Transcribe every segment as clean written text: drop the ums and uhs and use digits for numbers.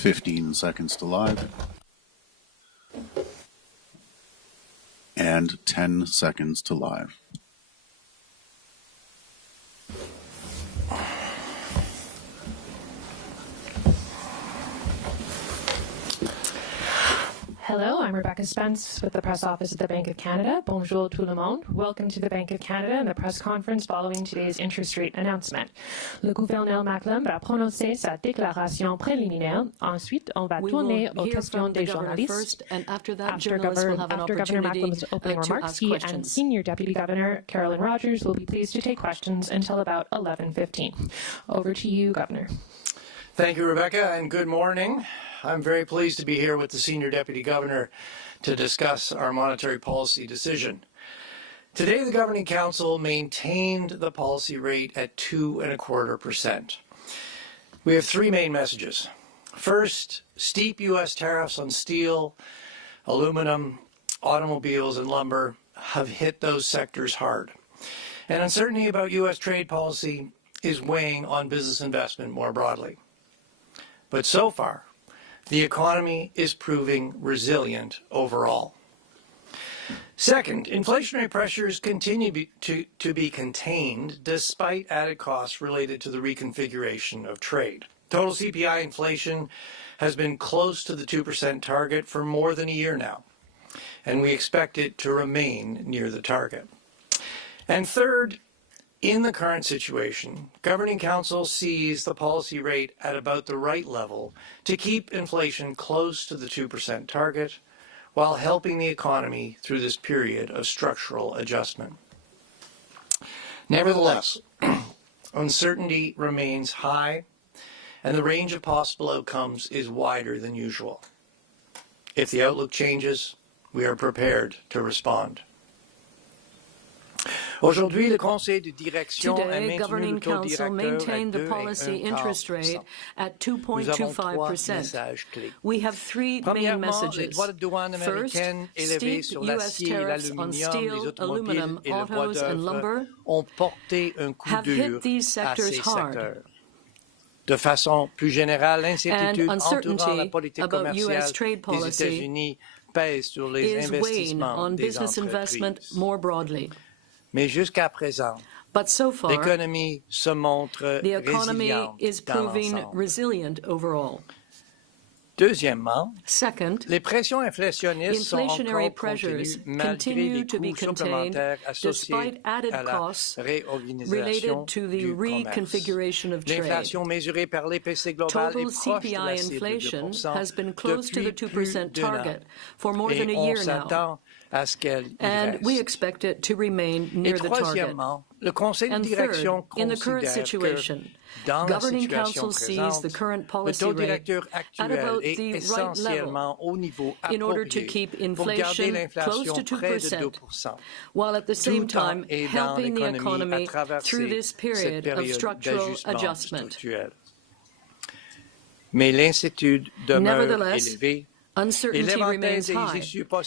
15 seconds to live. And 10 seconds to live. Hello, I'm Rebecca Spence with the press office at the Bank of Canada. Bonjour tout le monde. Welcome to the Bank of Canada and the press conference following today's interest rate announcement. Le gouverneur Macklem va prononcer sa déclaration préliminaire. Ensuite, on va tourner aux questions des journalistes. After Governor Macklem's opening remarks, he and Senior Deputy Governor Carolyn Rogers will be pleased to take questions until about 11:15. Over to you, Governor. Thank you, Rebecca, and good morning. I'm very pleased to be here with the Senior Deputy Governor to discuss our monetary policy decision. Today, the Governing Council maintained the policy rate at 2.25%. We have three main messages. First, steep U.S. tariffs on steel, aluminum, automobiles, and lumber have hit those sectors hard. And uncertainty about U.S. trade policy is weighing on business investment more broadly. But so far, the economy is proving resilient overall. Second, inflationary pressures continue to be contained despite added costs related to the reconfiguration of trade. Total CPI inflation has been close to the 2% target for more than a year now, and we expect it to remain near the target. And third, in the current situation, Governing Council sees the policy rate at about the right level to keep inflation close to the 2% target while helping the economy through this period of structural adjustment. Nevertheless, uncertainty remains high and the range of possible outcomes is wider than usual. If the outlook changes, we are prepared to respond. Today, Governing Council maintained the policy interest rate at 2.25%. We have three main messages. First, steep U.S. tariffs on steel, aluminum, autos, and lumber have hit these sectors hard. And uncertainty about U.S. trade policy is weighing on business investment more broadly. But so far, the economy is proving resilient overall. Second, inflationary pressures continue to be contained despite added costs related to the reconfiguration of trade. Total CPI inflation has been close to the 2% target for more than a year now, and we expect it to remain near the target. And third, in the current situation, Governing Council sees the current policy rate at about the right level in order to keep inflation close to 2%, while at the same time helping the economy through this period of structural adjustment. Nevertheless, uncertainty remains high,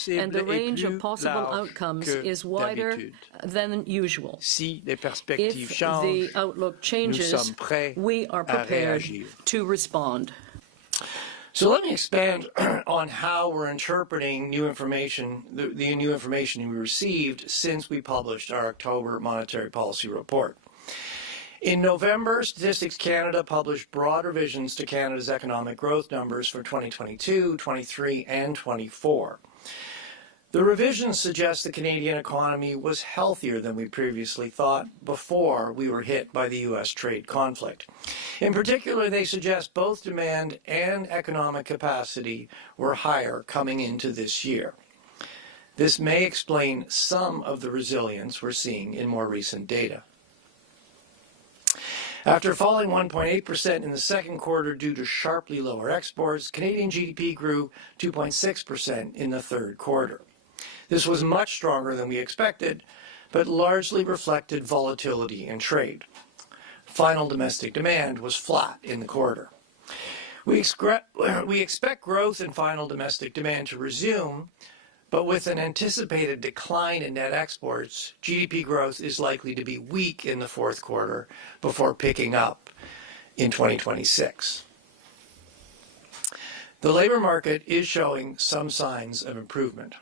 and the range of possible outcomes is wider than usual. If the outlook changes, we are prepared to respond. So let me expand on how we're interpreting new information, the new information we received since we published our October monetary policy report. In November, Statistics Canada published broad revisions to Canada's economic growth numbers for 2022, 23, and 24. The revisions suggest the Canadian economy was healthier than we previously thought before we were hit by the U.S. trade conflict. In particular, they suggest both demand and economic capacity were higher coming into this year. This may explain some of the resilience we're seeing in more recent data. After falling 1.8% in the second quarter due to sharply lower exports, Canadian GDP grew 2.6% in the third quarter. This was much stronger than we expected, but largely reflected volatility in trade. Final domestic demand was flat in the quarter. We expect growth in final domestic demand to resume, but with an anticipated decline in net exports, GDP growth is likely to be weak in the fourth quarter before picking up in 2026. The labor market is showing some signs of improvement.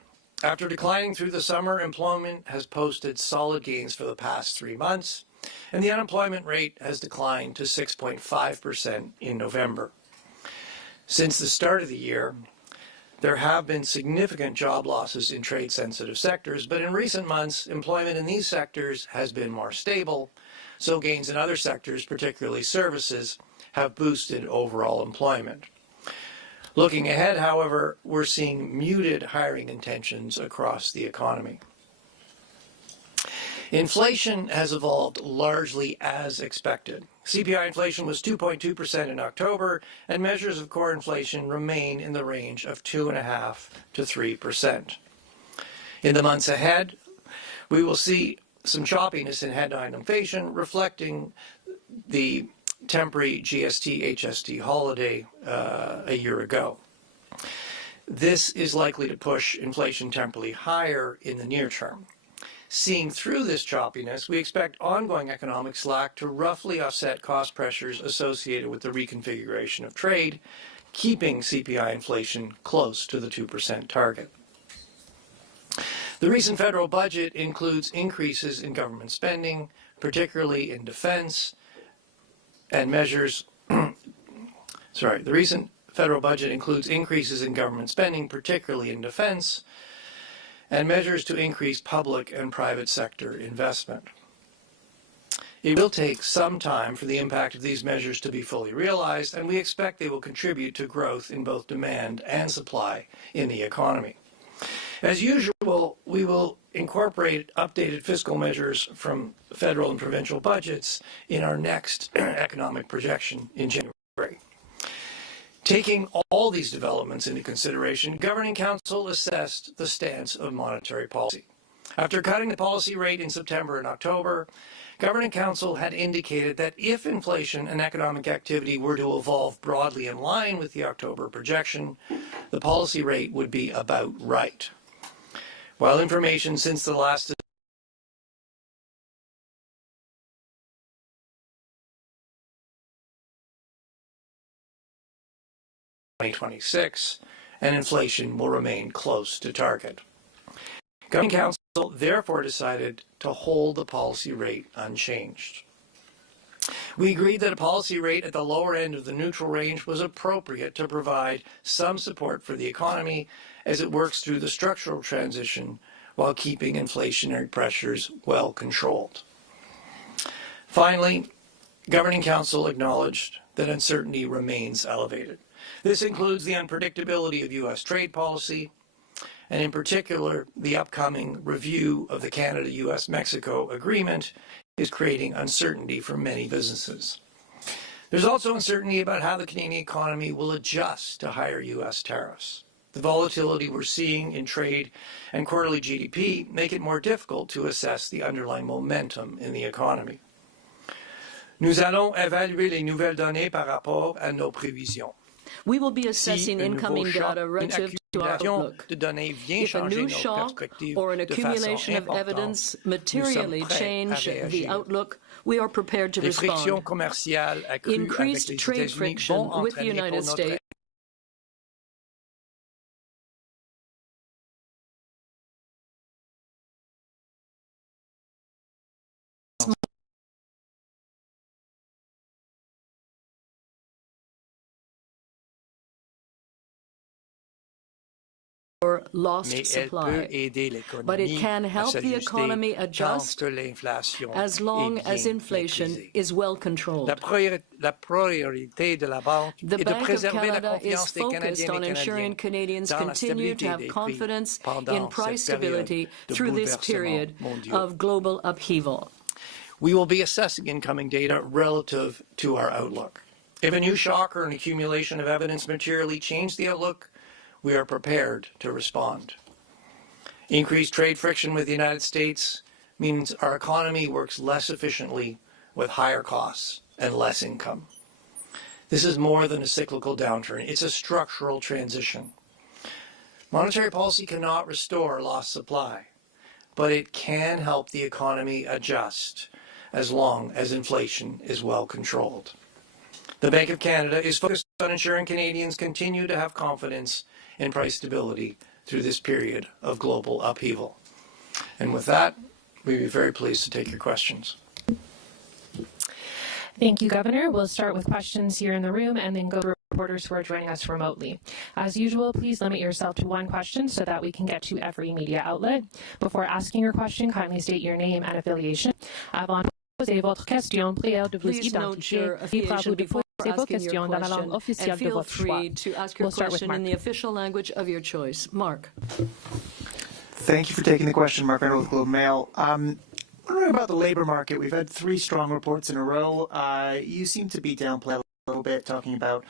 After declining through the summer, employment has posted solid gains for the past 3 months, and the unemployment rate has declined to 6.5% in November. Since the start of the year, there have been significant job losses in trade-sensitive sectors, but in recent months, employment in these sectors has been more stable, so gains in other sectors, particularly services, have boosted overall employment. Looking ahead, however, we're seeing muted hiring intentions across the economy. Inflation has evolved largely as expected. CPI inflation was 2.2% in October, and measures of core inflation remain in the range of 2.5% to 3%. In the months ahead, we will see some choppiness in headline inflation, reflecting the temporary GST-HST holiday a year ago. This is likely to push inflation temporarily higher in the near term. Seeing through this choppiness, we expect ongoing economic slack to roughly offset cost pressures associated with the reconfiguration of trade, keeping CPI inflation close to the 2% target. The recent federal budget includes increases in government spending, particularly in defense, and measures, the recent federal budget includes increases in government spending, particularly in defense, and measures to increase public and private sector investment. It will take some time for the impact of these measures to be fully realized, and we expect they will contribute to growth in both demand and supply in the economy. As usual, we will incorporate updated fiscal measures from federal and provincial budgets in our next economic projection in January. Taking all these developments into consideration, Governing Council assessed the stance of monetary policy. After cutting the policy rate in September and October, Governing Council had indicated that if inflation and economic activity were to evolve broadly in line with the October projection, the policy rate would be about right. While information since the last 2026, and inflation will remain close to target. Governing Council therefore decided to hold the policy rate unchanged. We agreed that a policy rate at the lower end of the neutral range was appropriate to provide some support for the economy as it works through the structural transition while keeping inflationary pressures well controlled. Finally, Governing Council acknowledged that uncertainty remains elevated. This includes the unpredictability of U.S. trade policy, and in particular, the upcoming review of the Canada-U.S.-Mexico agreement is creating uncertainty for many businesses. There's also uncertainty about how the Canadian economy will adjust to higher U.S. tariffs. The volatility we're seeing in trade and quarterly GDP make it more difficult to assess the underlying momentum in the economy. Nous allons évaluer les nouvelles données par rapport à nos prévisions. We will be assessing incoming data relative to our outlook. If a new shock or an accumulation of evidence materially change the outlook, we are prepared to respond. Increased trade friction with the United States or lost supply, but it can help the economy adjust as long as inflation is well controlled. The Bank of Canada is focused on ensuring Canadians continue to have confidence in price stability through this period of global upheaval. We will be assessing incoming data relative to our outlook. If a new shock or an accumulation of evidence materially change the outlook, we are prepared to respond. Increased trade friction with the United States means our economy works less efficiently with higher costs and less income. This is more than a cyclical downturn. It's a structural transition. Monetary policy cannot restore lost supply, but it can help the economy adjust as long as inflation is well controlled. The Bank of Canada is focused on ensuring Canadians continue to have confidence in price stability through this period of global upheaval. And with that, we'd be very pleased to take your questions. Thank you, Governor. We'll start with questions here in the room and then go to reporters who are joining us remotely. As usual, please limit yourself to one question so that we can get to every media outlet. Before asking your question, kindly state your name and affiliation. Avant de poser votre question, prière de vous identifier. Libre à vous de poser vos questions dans la langue officielle de votre choix. We'll start with Mark. In the official language of your choice. Mark. Thank you for taking the question, Mark Reynolds with Globe Mail. Wondering about the labor market. We've had 3 strong reports in a row. You seem to be downplaying a little bit, talking about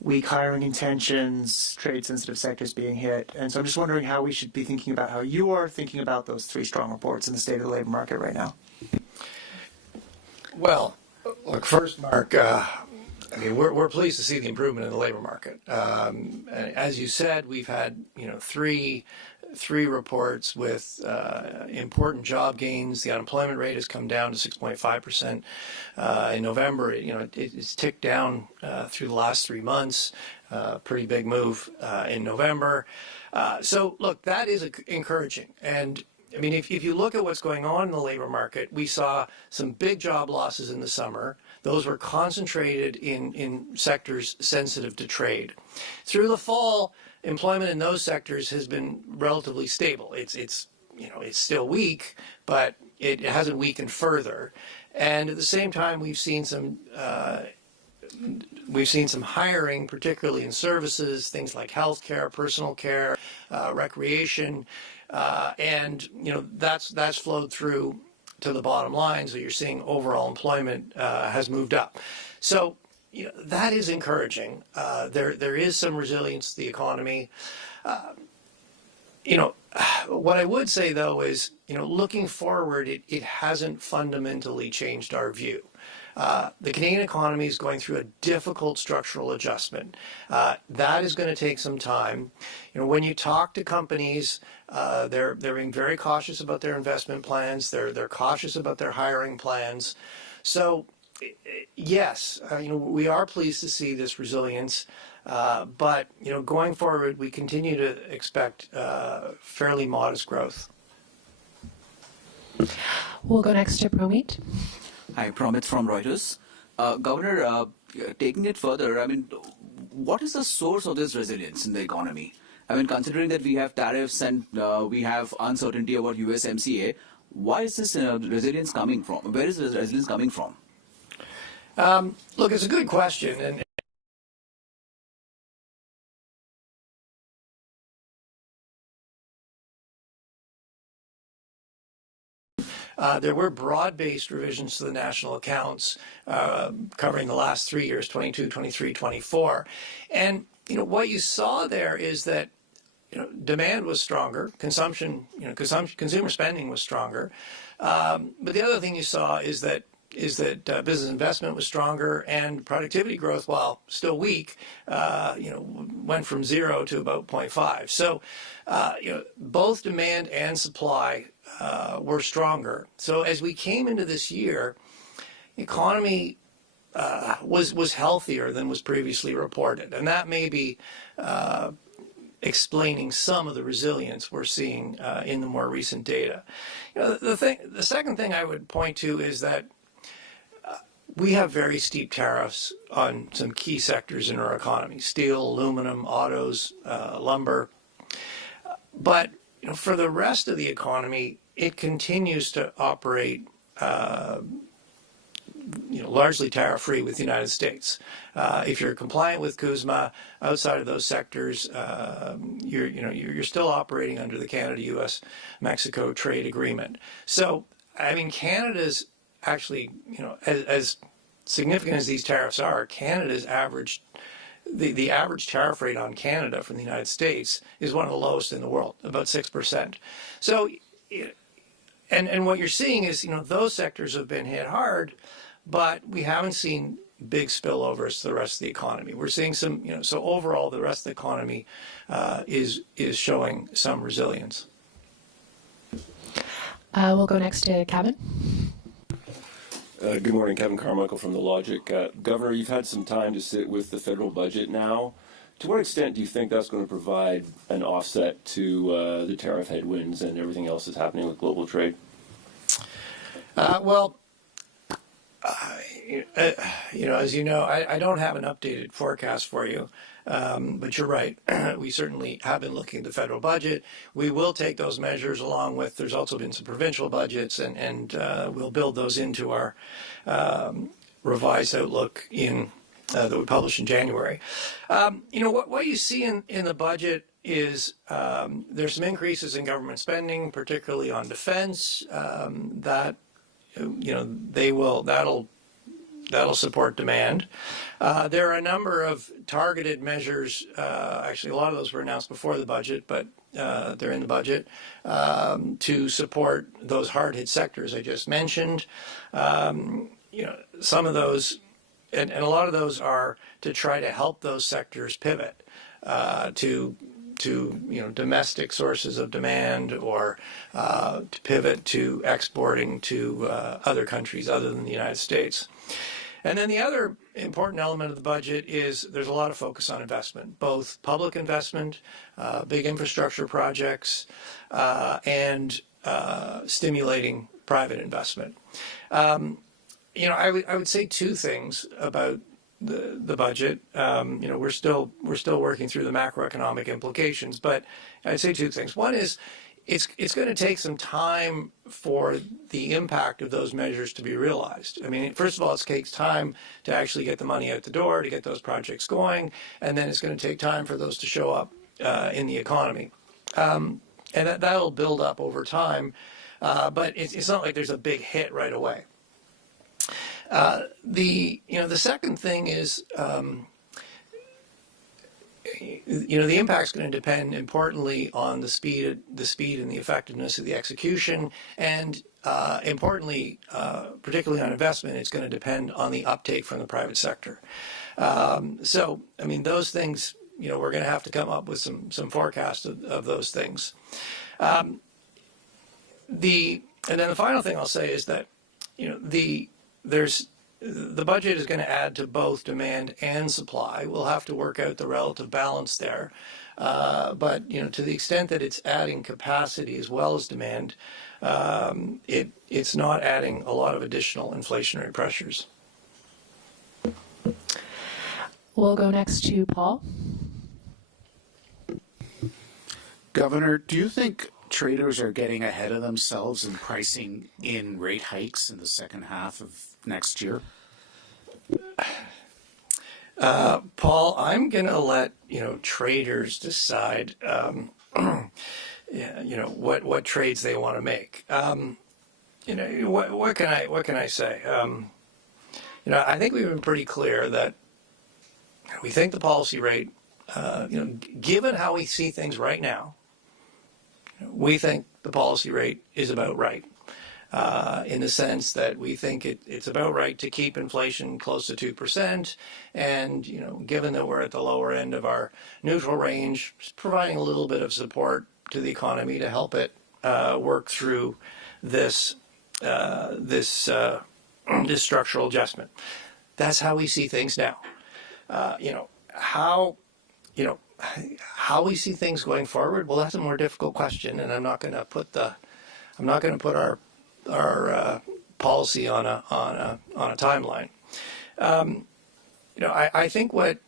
weak hiring intentions, trade-sensitive sectors being hit. And so I'm just wondering how we should be thinking about how you are thinking about those 3 strong reports in the state of the labor market right now. Well, look, first, Mark, I mean, we're pleased to see the improvement in the labor market. As you said, we've had, three reports with important job gains. The unemployment rate has come down to 6.5% in November. It's ticked down through the last 3 months. Pretty big move in November. So look, that is encouraging. And I mean, if you look at what's going on in the labor market, we saw some big job losses in the summer. Those were concentrated in sectors sensitive to trade. Through the fall, employment in those sectors has been relatively stable. It's still weak, but it hasn't weakened further. And at the same time, we've seen some hiring, particularly in services, things like healthcare, personal care, recreation, and that's flowed through to the bottom line. So you're seeing overall employment has moved up. So that is encouraging. There is some resilience to the economy. What I would say, though, is, looking forward, it hasn't fundamentally changed our view. The Canadian economy is going through a difficult structural adjustment. That is going to take some time. When you talk to companies, they're being very cautious about their investment plans. They're cautious about their hiring plans. So, yes, we are pleased to see this resilience. But going forward, we continue to expect fairly modest growth. We'll go next to Promit. Hi, Promit from Reuters. Governor, taking it further, I mean, what is the source of this resilience in the economy? I mean, considering that we have tariffs and we have uncertainty about USMCA, why is this resilience coming from? Where is this resilience coming from? Look, it's a good question. And there were broad-based revisions to the national accounts covering the last 3 years, 22, 23, 24. And, what you saw there is that, demand was stronger, consumption, consumer spending was stronger. But the other thing you saw is that business investment was stronger, and productivity growth, while still weak, went from 0 to about 0.5. So, both demand and supply were stronger. So as we came into this year, the economy was healthier than was previously reported, and that may be explaining some of the resilience we're seeing in the more recent data. The second thing I would point to is that we have very steep tariffs on some key sectors in our economy: steel, aluminum, autos, lumber. But for the rest of the economy, it continues to operate largely tariff-free with the United States. If you're compliant with CUSMA, outside of those sectors, you're still operating under the Canada-U.S.-Mexico trade agreement. So, I mean, Canada's actually, as significant as these tariffs are, Canada's average, the average tariff rate on Canada from the United States is one of the lowest in the world, about 6%. So, and what you're seeing is, those sectors have been hit hard, but we haven't seen big spillovers to the rest of the economy. We're seeing some, so overall, the rest of the economy is showing some resilience. We'll go next to Kevin. Good morning, Kevin Carmichael from The Logic. Governor, you've had some time to sit with the federal budget now. To what extent do you think that's going to provide an offset to the tariff headwinds and everything else that's happening with global trade? As you know, I don't have an updated forecast for you, but you're right. We certainly have been looking at the federal budget. We will take those measures along with, there's also been some provincial budgets, and we'll build those into our revised outlook that we publish in January. What you see in the budget is there's some increases in government spending, particularly on defense, that'll support demand. There are a number of targeted measures. Actually, a lot of those were announced before the budget, but they're in the budget to support those hard-hit sectors I just mentioned. Some of those, and a lot of those are to try to help those sectors pivot to domestic sources of demand, or to pivot to exporting to other countries other than the United States. And then the other important element of the budget is there's a lot of focus on investment, both public investment, big infrastructure projects, and stimulating private investment. I would say two things about the budget. We're still working through the macroeconomic implications, but I'd say two things. One is it's going to take some time for the impact of those measures to be realized. I mean, first of all, it takes time to actually get the money out the door, to get those projects going, and then it's going to take time for those to show up in the economy. And that'll build up over time, but it's not like there's a big hit right away. The second thing is, the impact's going to depend importantly on the speed and the effectiveness of the execution, and importantly, particularly on investment, it's going to depend on the uptake from the private sector. Those things, we're going to have to come up with some forecasts of those things. And then the final thing I'll say is that, the budget is going to add to both demand and supply. We'll have to work out the relative balance there. But to the extent that it's adding capacity as well as demand, it's not adding a lot of additional inflationary pressures. We'll go next to Paul. Governor, do you think traders are getting ahead of themselves in pricing in rate hikes in the second half of next year? Paul, I'm going to let traders decide what trades they want to make. What can I say? I think we've been pretty clear that we think the policy rate, given how we see things right now, we think the policy rate is about right, in the sense that we think it's about right to keep inflation close to 2%, and given that we're at the lower end of our neutral range, just providing a little bit of support to the economy to help it work through this structural adjustment. That's how we see things now. How we see things going forward, well, that's a more difficult question, and I'm not going to put our policy on a timeline. I think what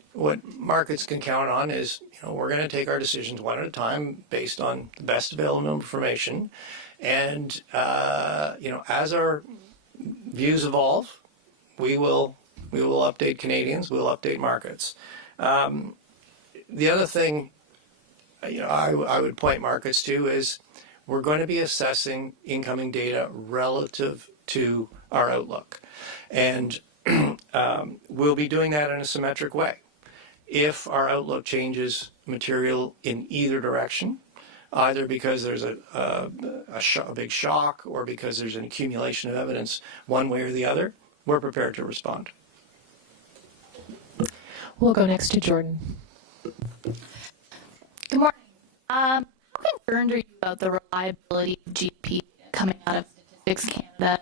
markets can count on is we're going to take our decisions one at a time based on the best available information, and as our views evolve, we will update Canadians, we'll update markets. The other thing I would point markets to is we're going to be assessing incoming data relative to our outlook. And we'll be doing that in a symmetric way. If our outlook changes material in either direction, either because there's a big shock or because there's an accumulation of evidence one way or the other, we're prepared to respond. We'll go next to Jordan. Good morning. How concerned are you about the reliability of GDP coming out of Statistics Canada,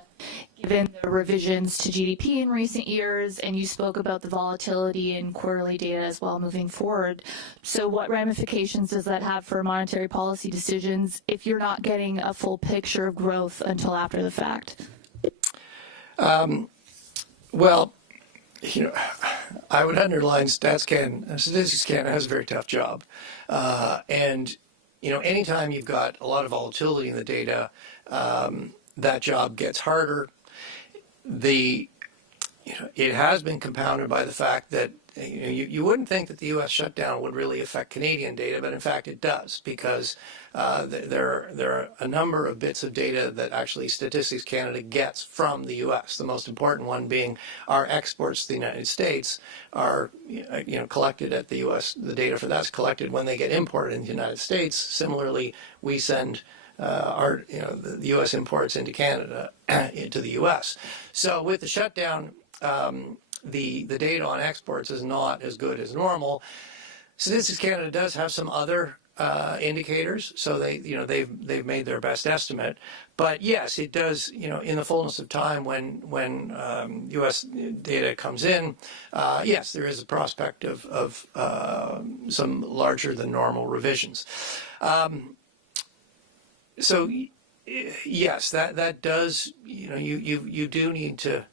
given the revisions to GDP in recent years, and you spoke about the volatility in quarterly data as well moving forward. So what ramifications does that have for monetary policy decisions if you're not getting a full picture of growth until after the fact? Well, I would underline Statistics Canada has a very tough job. And anytime you've got a lot of volatility in the data, that job gets harder. It has been compounded by the fact that you wouldn't think that the U.S. shutdown would really affect Canadian data, but in fact it does, because there are a number of bits of data that actually Statistics Canada gets from the U.S. The most important one being our exports to the United States are collected at the U.S. The data for that's collected when they get imported in the United States. Similarly, we send the U.S. imports into Canada into the U.S. So with the shutdown, the data on exports is not as good as normal. Statistics Canada does have some other indicators, so they've made their best estimate. But yes, it does. In the fullness of time, when U.S. data comes in, yes, there is a prospect of some larger than normal revisions. So yes, that does. You do need to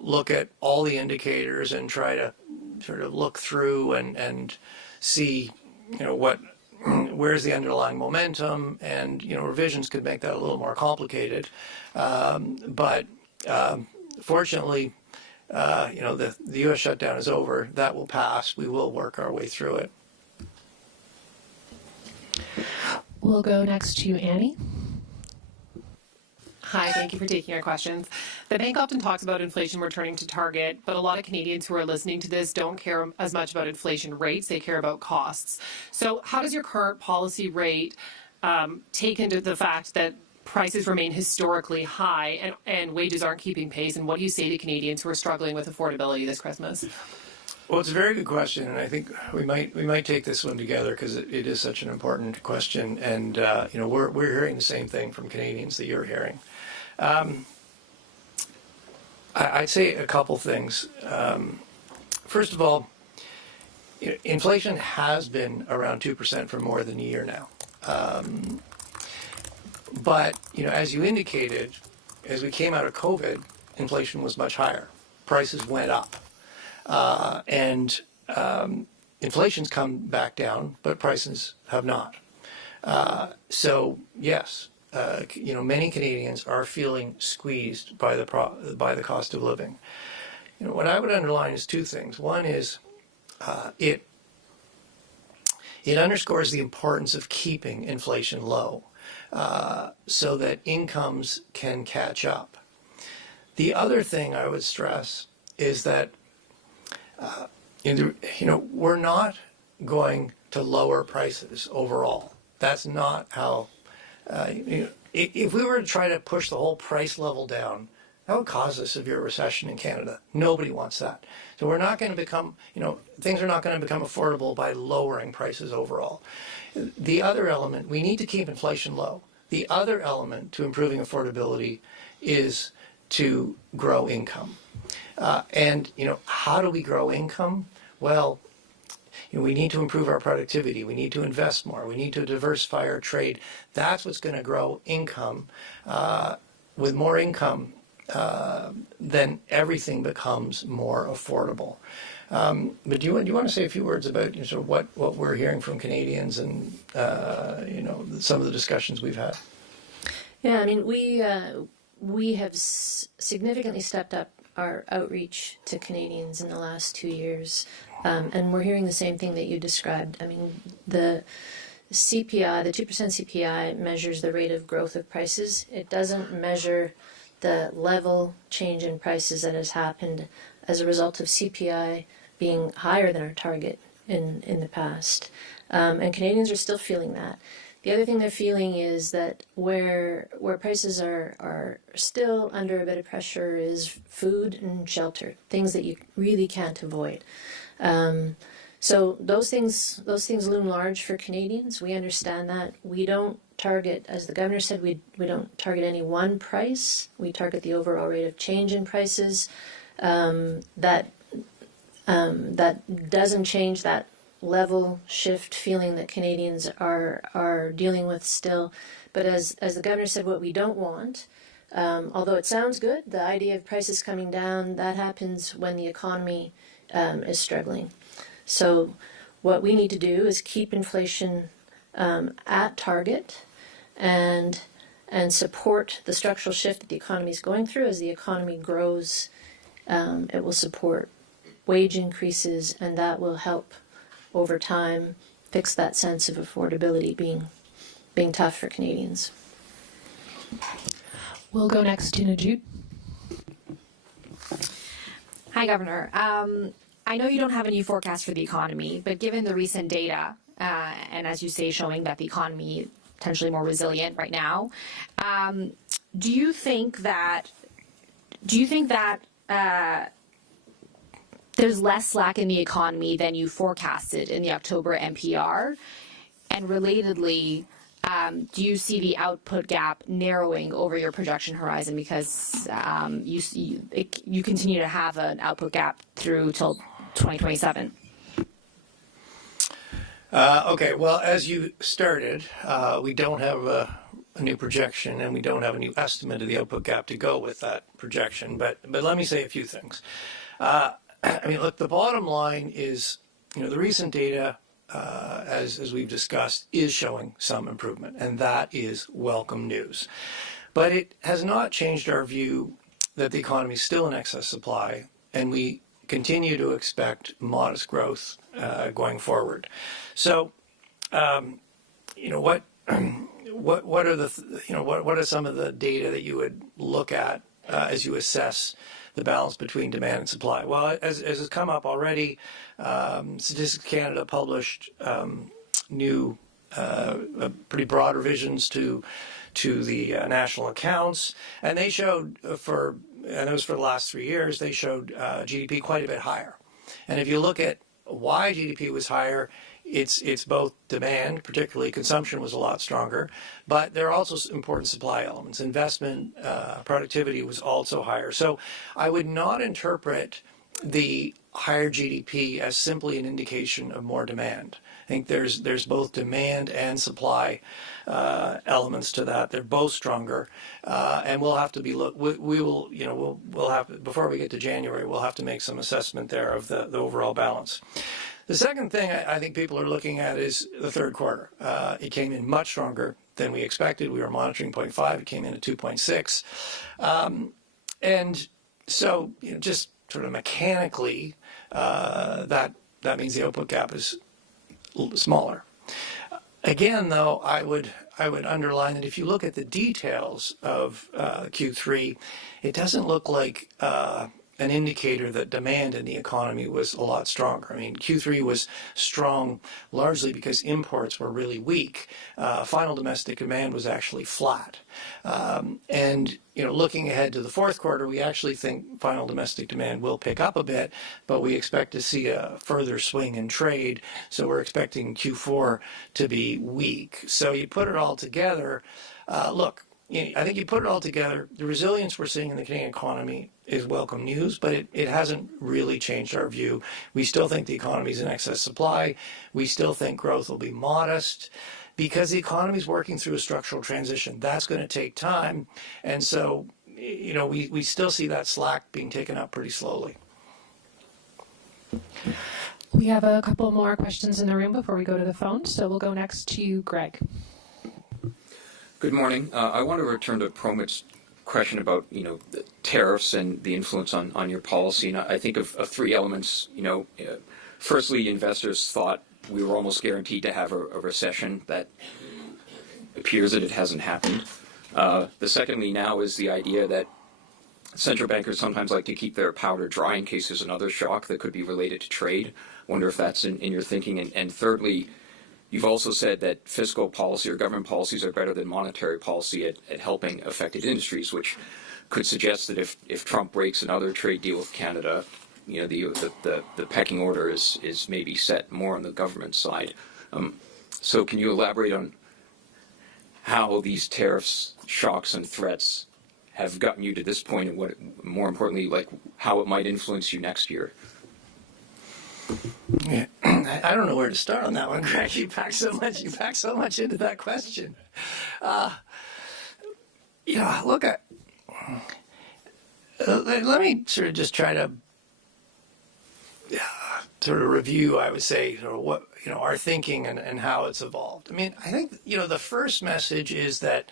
look at all the indicators and try to sort of look through and see where's the underlying momentum, and revisions could make that a little more complicated. But fortunately, the U.S. shutdown is over. That will pass. We will work our way through it. We'll go next to Annie. Hi, thank you for taking our questions. The bank often talks about inflation returning to target, but a lot of Canadians who are listening to this don't care as much about inflation rates, they care about costs. So how does your current policy rate take into the fact that prices remain historically high and wages aren't keeping pace? And what do you say to Canadians who are struggling with affordability this Christmas? Well, it's a very good question, and I think we might take this one together because it is such an important question, and we're hearing the same thing from Canadians that you're hearing. I'd say a couple things. First of all, inflation has been around 2% for more than a year now, but as you indicated, as we came out of COVID, inflation was much higher. Prices went up. And inflation's come back down, but prices have not. So yes, many Canadians are feeling squeezed by the cost of living. What I would underline is two things. One is it underscores the importance of keeping inflation low, so that incomes can catch up. The other thing I would stress is that we're not going to lower prices overall. That's not how. If we were to try to push the whole price level down, that would cause a severe recession in Canada. Nobody wants that. So we're not going to become, things are not going to become affordable by lowering prices overall. The other element, we need to keep inflation low. The other element to improving affordability is to grow income. And how do we grow income? Well, we need to improve our productivity. We need to invest more. We need to diversify our trade. That's what's going to grow income. With more income, then everything becomes more affordable. But do you want to say a few words about sort of what we're hearing from Canadians and some of the discussions we've had? Yeah, I mean, we have significantly stepped up our outreach to Canadians in the last 2 years, and we're hearing the same thing that you described. I mean, the CPI, the 2% CPI measures the rate of growth of prices. It doesn't measure the level change in prices that has happened as a result of CPI being higher than our target in the past. And Canadians are still feeling that. The other thing they're feeling is that where prices are still under a bit of pressure is food and shelter, things that you really can't avoid. So those things loom large for Canadians. We understand that. We don't target, as the governor said, we don't target any one price. We target the overall rate of change in prices. That doesn't change that level shift feeling that Canadians are dealing with still. But as the governor said, what we don't want, although it sounds good, the idea of prices coming down, that happens when the economy is struggling. So what we need to do is keep inflation at target and support the structural shift that the economy is going through. As the economy grows, it will support wage increases, and that will help over time fix that sense of affordability being tough for Canadians. We'll go next to Najut. Hi, Governor. I know you don't have a new forecast for the economy, but given the recent data, and as you say, showing that the economy is potentially more resilient right now, do you think that there's less slack in the economy than you forecasted in the October NPR? And relatedly, do you see the output gap narrowing over your projection horizon because you continue to have an output gap through till 2027? Okay, well, as you started, we don't have a new projection and we don't have a new estimate of the output gap to go with that projection. But let me say a few things. I mean, look, the bottom line is, the recent data, as we've discussed, is showing some improvement, and that is welcome news. But it has not changed our view that the economy is still in excess supply, and we continue to expect modest growth going forward. So, what are what are some of the data that you would look at as you assess the balance between demand and supply? Well, as has come up already, Statistics Canada published new, pretty broad revisions to the national accounts, and they showed and it was for the last 3 years, they showed GDP quite a bit higher. And if you look at why GDP was higher, it's both demand, particularly consumption was a lot stronger, but there are also important supply elements. Investment, productivity was also higher. So I would not interpret the higher GDP as simply an indication of more demand. I think there's both demand and supply elements to that. They're both stronger, and we'll have to be we'll have, before we get to January, we'll have to make some assessment there of the overall balance. The second thing I think people are looking at is the third quarter. It came in much stronger than we expected. We were monitoring 0.5. It came in at 2.6. And so, just sort of mechanically, that means the output gap is smaller. Again, though, I would underline that if you look at the details of Q3, it doesn't look like an indicator that demand in the economy was a lot stronger. I mean, Q3 was strong largely because imports were really weak. Final domestic demand was actually flat. And, looking ahead to the fourth quarter, we actually think final domestic demand will pick up a bit, but we expect to see a further swing in trade. So we're expecting Q4 to be weak. So you put it all together, look, I think you put it all together, the resilience we're seeing in the Canadian economy is welcome news, but it hasn't really changed our view. We still think the economy is in excess supply. We still think growth will be modest because the economy is working through a structural transition. That's going to take time. And so, we still see that slack being taken up pretty slowly. We have a couple more questions in the room before we go to the phone, so we'll go next to Greg. Good morning. I want to return to Promit's question about, the tariffs and the influence on your policy. And I think of three elements. Firstly, investors thought we were almost guaranteed to have a recession. That appears that it hasn't happened. The secondly now is the idea that central bankers sometimes like to keep their powder dry in case there's another shock that could be related to trade. Wonder if that's in your thinking. And thirdly, you've also said that fiscal policy or government policies are better than monetary policy at helping affected industries, which could suggest that if Trump breaks another trade deal with Canada, the pecking order is maybe set more on the government side. So can you elaborate on how these tariffs, shocks, and threats have gotten you to this point, and what, more importantly, like how it might influence you next year? Yeah. I don't know where to start on that one, Greg. You packed so much into that question. Look, let me sort of just try to sort of review, I would say, sort of what, our thinking and how it's evolved. I mean, I think, the first message is that,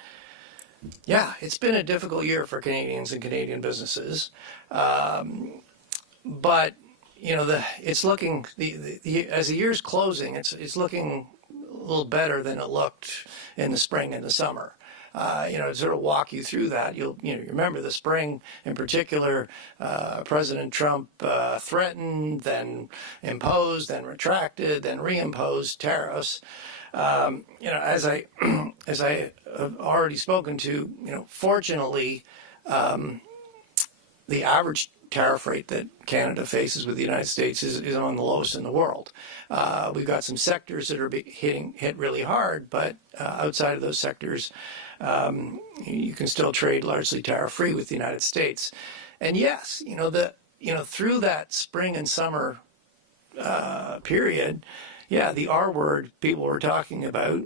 yeah, it's been a difficult year for Canadians and Canadian businesses. But, it's looking, as the year's closing, it's looking a little better than it looked in the spring and the summer. To sort of walk you through that, you remember the spring in particular, President Trump threatened, then imposed, then retracted, then reimposed tariffs. As I have already spoken to, fortunately, the average tariff rate that Canada faces with the United States is among the lowest in the world. We've got some sectors that are hit really hard, but outside of those sectors, you can still trade largely tariff-free with the United States. And yes, through that spring and summer period, yeah, the R word people were talking about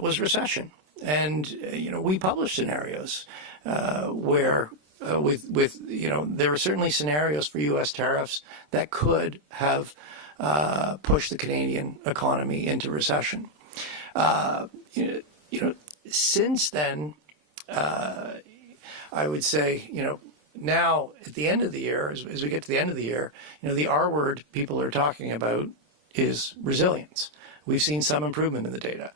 was recession. And, we published scenarios where there were certainly scenarios for U.S. tariffs that could have pushed the Canadian economy into recession. Since then, I would say, now at the end of the year, as we get to the end of the year, the R word people are talking about is resilience. We've seen some improvement in the data.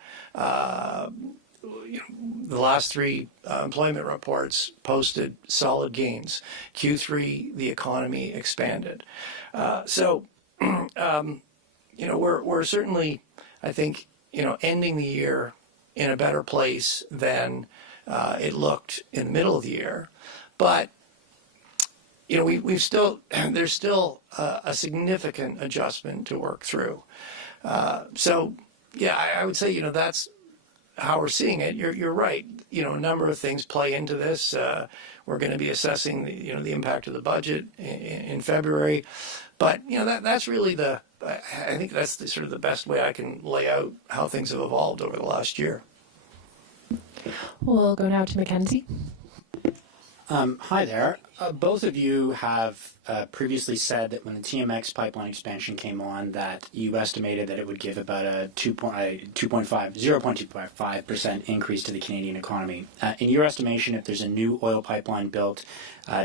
The last three employment reports posted solid gains. Q3, the economy expanded. So, we're certainly, I think, ending the year in a better place than it looked in the middle of the year. But, we've still, there's still a significant adjustment to work through. So, yeah, I would say, that's how we're seeing it. You're right. A number of things play into this. We're going to be assessing the impact of the budget in February, but that's really I think that's sort of the best way I can lay out how things have evolved over the last year. We'll go now to Mackenzie. Hi there. Both of you have previously said that when the TMX pipeline expansion came on, that you estimated that it would give about a 0.25% increase to the Canadian economy. In your estimation, if there's a new oil pipeline built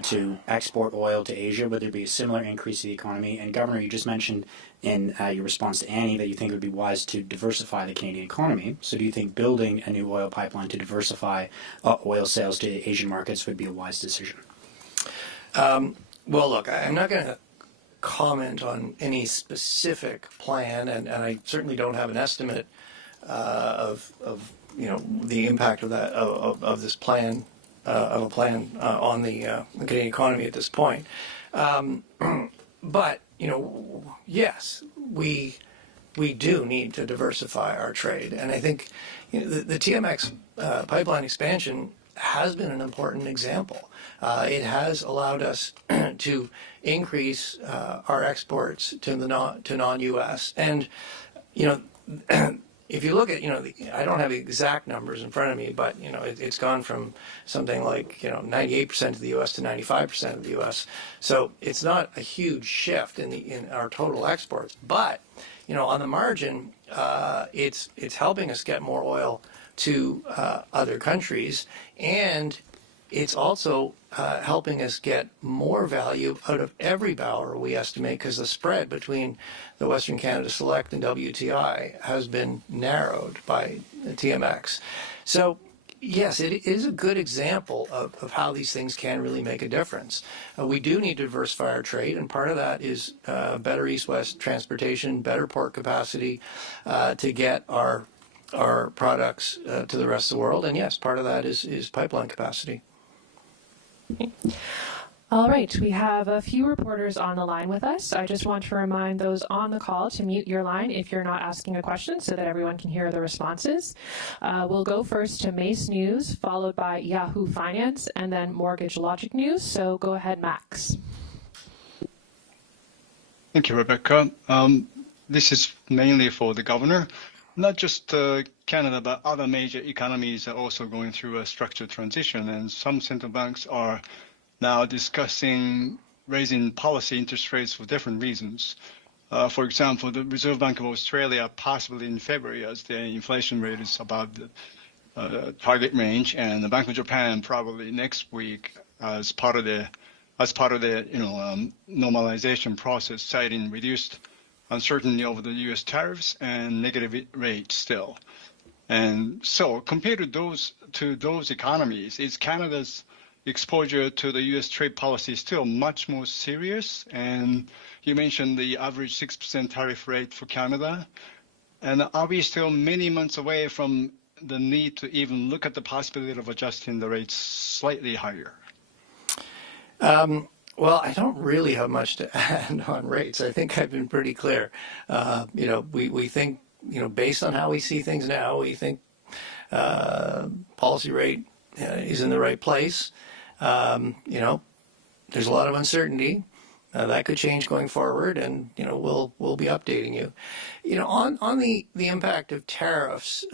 to export oil to Asia, would there be a similar increase to the economy? And Governor, you just mentioned in your response to Annie that you think it would be wise to diversify the Canadian economy. So do you think building a new oil pipeline to diversify oil sales to Asian markets would be a wise decision? Well, look, I'm not going to comment on any specific plan, and I certainly don't have an estimate of the impact of that of this plan on the Canadian economy at this point. But yes, we do need to diversify our trade, and I think the TMX pipeline expansion has been an important example. It has allowed us to increase our exports to non-U.S. And if you look at I don't have the exact numbers in front of me, but it's gone from something like 98% of the U.S. to 95% of the U.S. So it's not a huge shift in our total exports, but on the margin, it's helping us get more oil to other countries, and it's also helping us get more value out of every barrel we estimate, because the spread between the Western Canada Select and WTI has been narrowed by the TMX. So yes, it is a good example of how these things can really make a difference. We do need to diversify our trade, and part of that is better east-west transportation, better port capacity to get our products to the rest of the world. And yes, part of that is pipeline capacity. All right, we have a few reporters on the line with us. I just want to remind those on the call to mute your line if you're not asking a question so that everyone can hear the responses. We'll go first to Mace News, followed by Yahoo Finance, and then Mortgage Logic News. So go ahead, Max. Thank you, Rebecca. This is mainly for the governor. Not just Canada, but other major economies are also going through a structural transition, and some central banks are now discussing raising policy interest rates for different reasons. For example, the Reserve Bank of Australia possibly in February, as the inflation rate is above the target range, and the Bank of Japan probably next week as part of the normalization process, citing reduced uncertainty over the U.S. tariffs and negative rates still. And so, compared to those economies, is Canada's exposure to the U.S. trade policy is still much more serious? And you mentioned the average 6% tariff rate for Canada. And are we still many months away from the need to even look at the possibility of adjusting the rates slightly higher? Well, I don't really have much to add on rates. I think I've been pretty clear. We think, based on how we see things now, we think policy rate is in the right place. There's a lot of uncertainty that could change going forward, and we'll be updating you. On the impact of tariffs.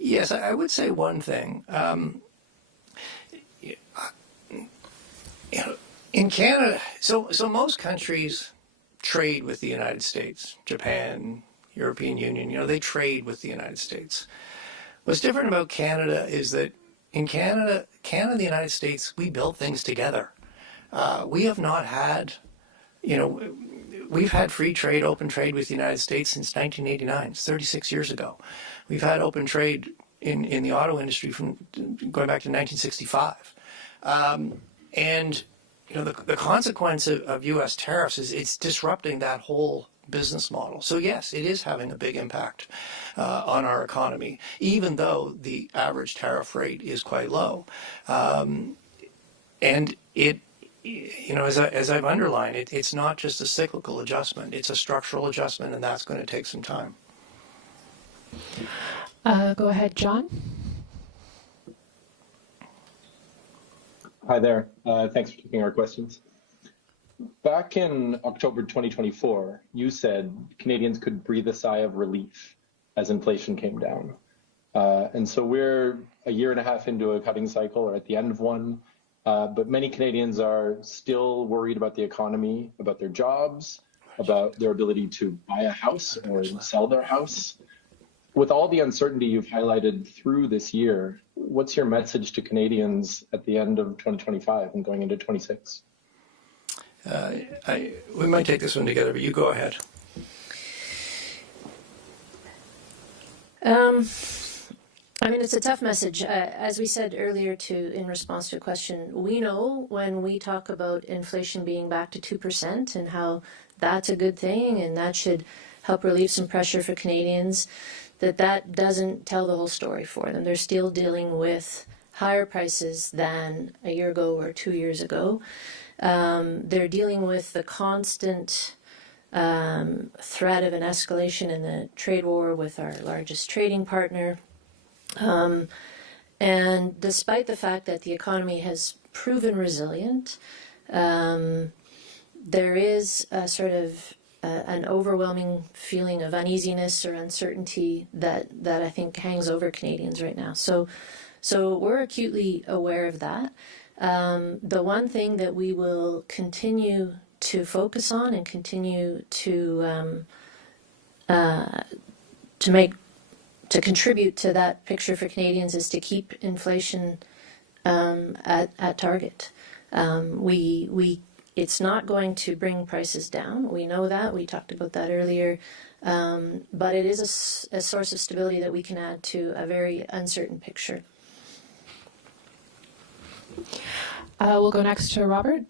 Yes, I would say one thing. In Canada, so most countries trade with the United States, Japan, European Union. They trade with the United States. What's different about Canada is that in Canada and the United States, we build things together. We have not had, we've had free trade, open trade with the United States since 1989. It's 36 years ago. We've had open trade in the auto industry from going back to 1965. And the consequence of U.S. tariffs is it's disrupting that whole business model. So yes, it is having a big impact on our economy, even though the average tariff rate is quite low. And it, as I've underlined, it's not just a cyclical adjustment; it's a structural adjustment, and that's going to take some time. Go ahead, John. Hi there. Thanks for taking our questions. Back in October 2024, you said Canadians could breathe a sigh of relief as inflation came down. And so we're a year and a half into a cutting cycle, or at the end of one, but many Canadians are still worried about the economy, about their jobs, about their ability to buy a house or sell their house. With all the uncertainty you've highlighted through this year, what's your message to Canadians at the end of 2025 and going into 26? We might take this one together, but you go ahead. It's a tough message. As we said earlier, in response to a question, we know when we talk about inflation being back to 2% and how that's a good thing and that should help relieve some pressure for Canadians, that doesn't tell the whole story for them. They're still dealing with higher prices than a year ago or 2 years ago. They're dealing with the constant threat of an escalation in the trade war with our largest trading partner. And despite the fact that the economy has proven resilient, there is a sort of an overwhelming feeling of uneasiness or uncertainty that I think hangs over Canadians right now. So we're acutely aware of that. The one thing that we will continue to focus on and continue to contribute to that picture for Canadians is to keep inflation at target. It's not going to bring prices down. We know that. We talked about that earlier. But it is a source of stability that we can add to a very uncertain picture. We'll go next to Robert.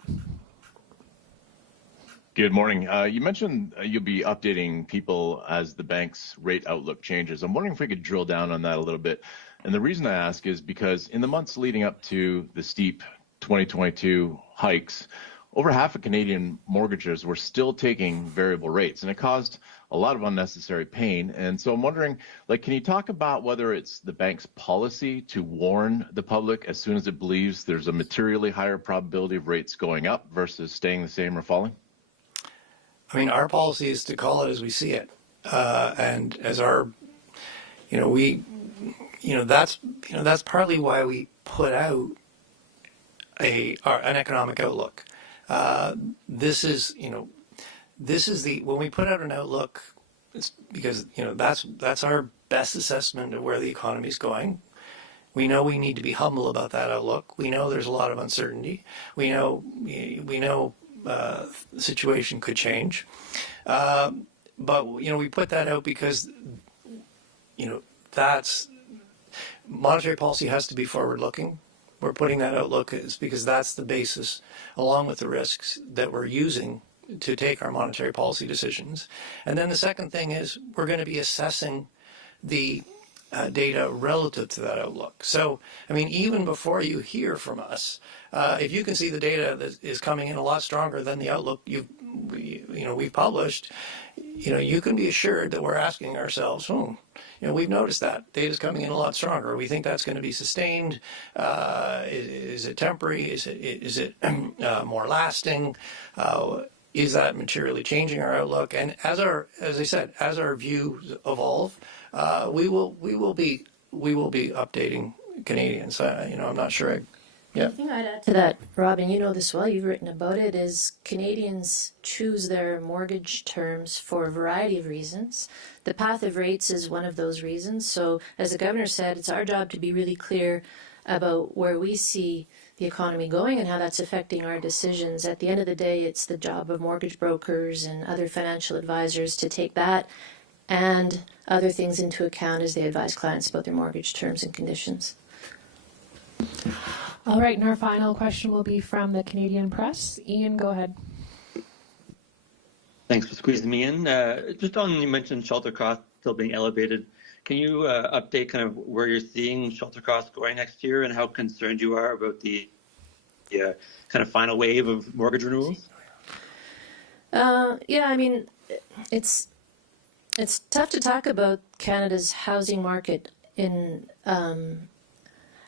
Good morning. You mentioned you'll be updating people as the bank's rate outlook changes. I'm wondering if we could drill down on that a little bit. And the reason I ask is because in the months leading up to the steep 2022 hikes, over half of Canadian mortgagers were still taking variable rates, and it caused a lot of unnecessary pain. And so I'm wondering, can you talk about whether it's the bank's policy to warn the public as soon as it believes there's a materially higher probability of rates going up versus staying the same or falling? I mean, our policy is to call it as we see it, and as our, that's partly why we put out an economic outlook. This is when we put out an outlook, it's because that's our best assessment of where the economy is going. We know we need to be humble about that outlook. We know there's a lot of uncertainty. We know the situation could change, but we put that out because that's monetary policy has to be forward-looking. We're putting that outlook is because that's the basis, along with the risks that we're using to take our monetary policy decisions. And then the second thing is we're going to be assessing the data relative to that outlook. So, I mean, even before you hear from us, if you can see the data that is coming in a lot stronger than the outlook we've published, you can be assured that we're asking ourselves, we've noticed that data's coming in a lot stronger. We think that's going to be sustained. Is it temporary? Is it more lasting? Is that materially changing our outlook? And as I said, as our views evolve, we will be updating Canadians. I'm not sure. The thing I'd add to that, Robin, you know this well, you've written about it, is Canadians choose their mortgage terms for a variety of reasons. The path of rates is one of those reasons. So as the Governor said, it's our job to be really clear about where we see the economy going and how that's affecting our decisions. At the end of the day, it's the job of mortgage brokers and other financial advisors to take that and other things into account as they advise clients about their mortgage terms and conditions. All right, and our final question will be from the Canadian Press. Ian, go ahead. Thanks for squeezing me in. Just on, you mentioned shelter costs still being elevated. Can you update kind of where you're seeing shelter costs going next year and how concerned you are about the kind of final wave of mortgage renewals? Yeah, I mean, it's tough to talk about Canada's housing market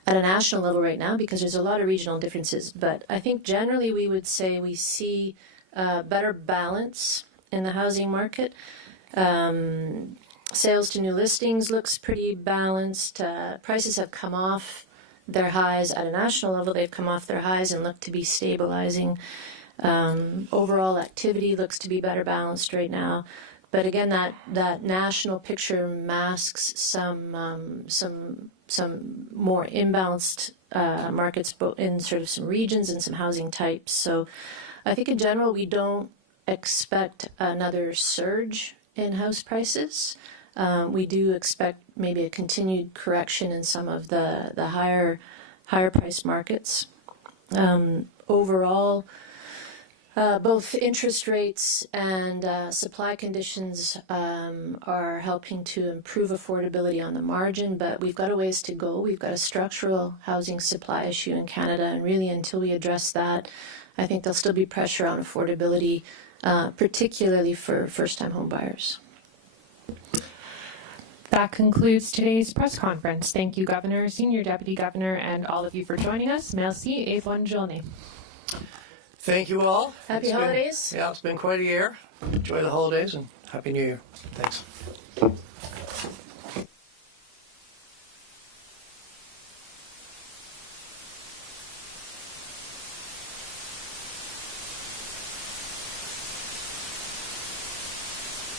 at a national level right now because there's a lot of regional differences. But I think generally we would say we see better balance in the housing market. Sales to new listings looks pretty balanced. Prices have come off their highs at a national level. They've come off their highs and look to be stabilizing. Overall activity looks to be better balanced right now. But again, that national picture masks some more imbalanced markets in sort of some regions and some housing types. So I think in general we don't expect another surge in house prices. We do expect maybe a continued correction in some of the higher price markets. Overall, both interest rates and supply conditions are helping to improve affordability on the margin, but we've got a ways to go. We've got a structural housing supply issue in Canada, and really until we address that, I think there'll still be pressure on affordability, particularly for first-time home buyers. That concludes today's press conference. Thank you, Governor, Senior Deputy Governor, and all of you for joining us. Merci et bonne journée. Thank you all. Happy holidays. It's been quite a year. Enjoy the holidays and Happy New Year. Thanks.